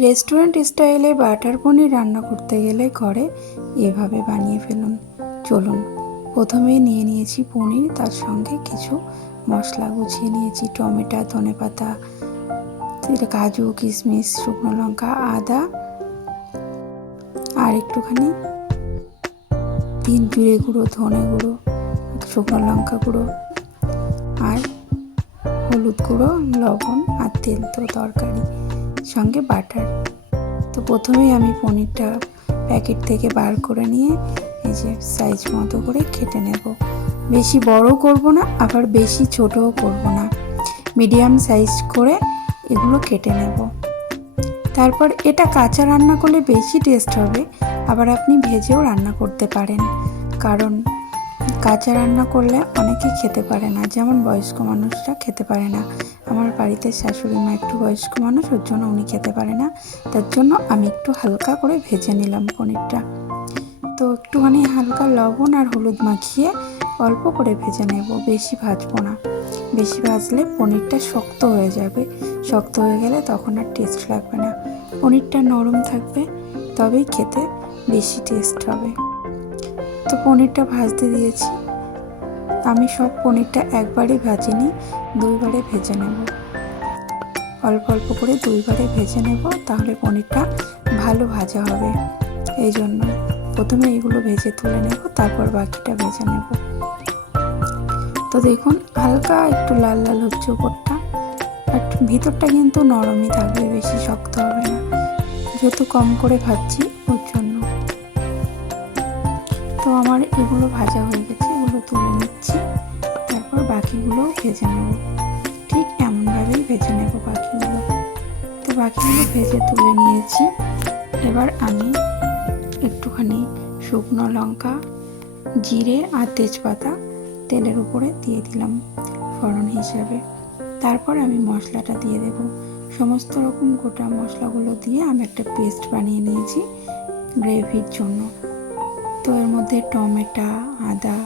Restaurant স্টাইলে butter পনির রান্না করতে গেলে ঘরে এভাবে বানিয়ে ফেলুন। চলুন, প্রথমেই নিয়ে নিয়েছি পনির, তার সঙ্গে কিছু মশলা গুছিয়ে নিয়েছি, টমেটো, ধনেপাতা এটা কাজু, কিশমিশ, শুকনো লঙ্কা, আদা, আর একটুখানি তিন জিরে গুঁড়ো, ধনে গুঁড়ো, শুকনো লঙ্কা গুঁড়ো, আর হলুদ গুঁড়ো, লবণ আর তেল তো তরকারি সঙ্গে বাটার। তো প্রথমেই আমি পনিরটা প্যাকেট থেকে বার করে নিয়ে এই যে সাইজ মতো করে কেটে নেব। বেশি বড় করব না, আবার বেশি ছোটও করব না। মিডিয়াম সাইজ করে এগুলো কেটে নেব। তারপর এটা কাঁচা রান্না করলে বেশি টেস্ট হবে, আবার আপনি ভেজেও রান্না করতে পারেন। কারণ কাঁচা রান্না করলে অনেকে খেতে পারে না, যেমন বয়স্ক মানুষরা খেতে পারে না। আমার বাড়িতে শাশুড়ি মা একটু বয়স্ক মানুষ, ওর জন্য উনি খেতে পারে না। তার জন্য আমি একটু হালকা করে ভেজে নিলাম পনিরটা। তো একটুখানি হালকা লবণ আর হলুদ মাখিয়ে অল্প করে ভেজে নেব, বেশি ভাজবো না। বেশি ভাজলে পনিরটা শক্ত হয়ে যাবে। শক্ত হয়ে গেলে তখন আর টেস্ট লাগবে না। পনিরটা নরম থাকবে, তবেই খেতে বেশি টেস্ট হবে। তো পনিরটা ভাজতে দিয়েছি। আমি সব পনিরটা একবারে ভাজিনি, দুইবারে ভেজে নেব। অল্প অল্প করে দুইবারে ভেজে নেব, তাহলে পনিরটা ভালো ভাজা হবে। এই জন্য প্রথমে এগুলো ভেজে তুলে নেব, তারপর বাকিটা ভেজে নেব। তো দেখুন, হালকা একটু লাল লাল হচ্ছে উপরটা বাট ভিতরটা কিন্তু নরমই থাকবে, বেশি শক্ত হবে না। যেহেতু কম করে ভাজছি তো আমার এগুলো ভাজা হয়ে গেছে, এগুলো তুলে নিচ্ছি। তারপর বাকিগুলোও ভেজে নেব। ঠিক এমনভাবেই ভেজে নেব বাকিগুলো। তো বাকিগুলো ভেজে তুলে নিয়েছি। এবার আমি একটুখানি শুকনো লঙ্কা, জিরে আর তেজপাতা তেলের উপরে দিয়ে দিলাম ফোড়ন হিসাবে। তারপর আমি মশলাটা দিয়ে দেব। সমস্ত রকম গোটা মশলাগুলো দিয়ে আমি একটা পেস্ট বানিয়ে নিয়েছি গ্রেভির জন্য। তো এর মধ্যে টমেটো, আদা,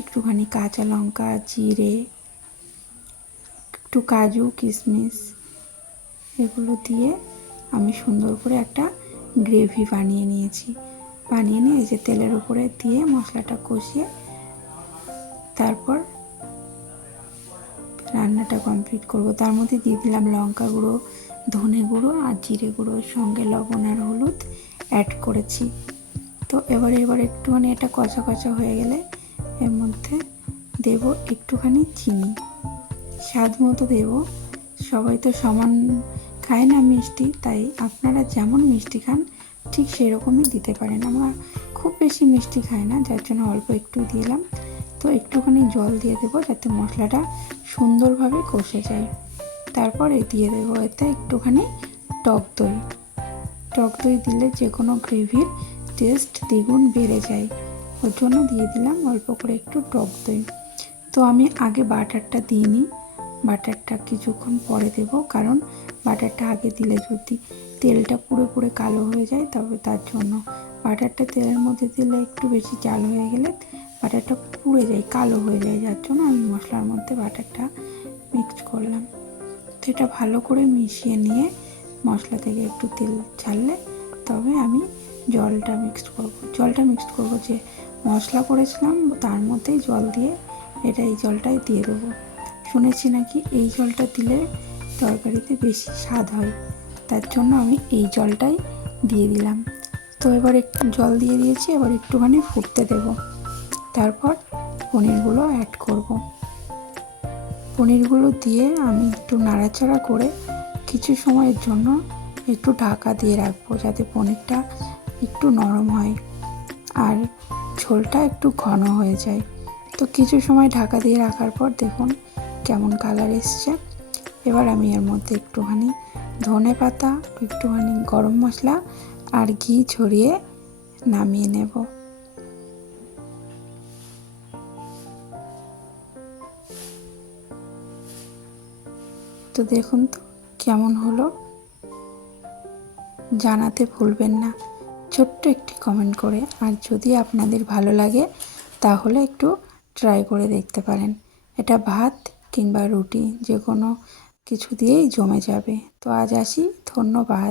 একটুখানি কাঁচা লঙ্কা, জিরে, একটু কাজু, কিশমিশ, এগুলো দিয়ে আমি সুন্দর করে একটা গ্রেভি বানিয়ে নিয়েছি। বানিয়ে নিয়ে যে তেলের উপরে দিয়ে মশলাটা কষিয়ে তারপর রান্নাটা কমপ্লিট করব। তার মধ্যে দিয়ে দিলাম লঙ্কা গুঁড়ো, ধনে গুঁড়ো আর জিরে গুঁড়োর সঙ্গে লবণ আর হলুদ অ্যাড করেছি। তো এবার এবার একটুখানি এটা কষা কষা হয়ে গেলে এর মধ্যে দেব একটুখানি চিনি। স্বাদ মতো দেব। সবাই তো সমান খায় না মিষ্টি, তাই আপনারা যেমন মিষ্টি খান, ঠিক সেরকমই দিতে পারেন। আমরা খুব বেশি মিষ্টি খাই না, যার জন্য অল্প একটু দিলাম। তো একটুখানি জল দিয়ে দেবো যাতে মশলাটা সুন্দরভাবে কষে যায়। তারপরে দিয়ে দেবো এতে একটুখানি টক দই। টক দই দিলে যে কোনো গ্রেভির টেস্ট দ্বিগুণ বেড়ে যায়। ওর জন্য দিয়ে দিলাম অল্প করে একটু টক দই। তো আমি আগে বাটারটা দিইনি বাটারটা কিছুক্ষণ পরে দেব কারণ বাটারটা আগে দিলে যদি তেলটা পুরো পুরো কালো হয়ে যায় তবে তার জন্য। বাটারটা তেলের মধ্যে দিলে একটু বেশি জাল হয়ে গেলে বাটারটা পুড়ে যায়, কালো হয়ে যায়। যার জন্য আমি মশলার মধ্যে বাটারটা মিক্স করলাম। তো এটা ভালো করে মিশিয়ে নিয়ে মশলা থেকে একটু তেল ছাড়লে তবে আমি জলটা মিক্সড করব। জলটা মিক্সড করব যে মশলা করেছিলাম, তার মধ্যেই জল দিয়ে এটা এই জলটাই দিয়ে দেবো। শুনেছি নাকি এই জলটা দিলে তরকারিতে বেশি স্বাদ হয়, তার জন্য আমি এই জলটাই দিয়ে দিলাম। তো এবার একটু জল দিয়ে দিয়েছি, এবার একটুখানি ফুটতে দেব। তারপর পনিরগুলো অ্যাড করব। পনিরগুলো দিয়ে আমি একটু নাড়াচাড়া করে কিছু সময়ের জন্য একটু ঢাকা দিয়ে রাখব যাতে পনিরটা একটু নরম হয় আর ঝোলটা একটু ঘন হয়ে যায়। তো কিছু সময় ঢাকা দিয়ে রাখার পর দেখুন কেমন কালার এসছে। এবার আমি এর মধ্যে একটুখানি ধনে পাতা, একটুখানি গরম মশলা আর ঘি ছড়িয়ে নামিয়ে নেব। তো দেখুন তো কেমন হলো। জানাতে ভুলবেন না। ছোট্ট একটি কমেন্ট করে। আর যদি আপনাদের ভালো লাগে, তাহলে একটু ট্রাই করে দেখতে পারেন। এটা ভাত কিংবা রুটি যে কোনো কিছু দিয়েই জমে যাবে। তো আজ আসি। ধন্যবাদ।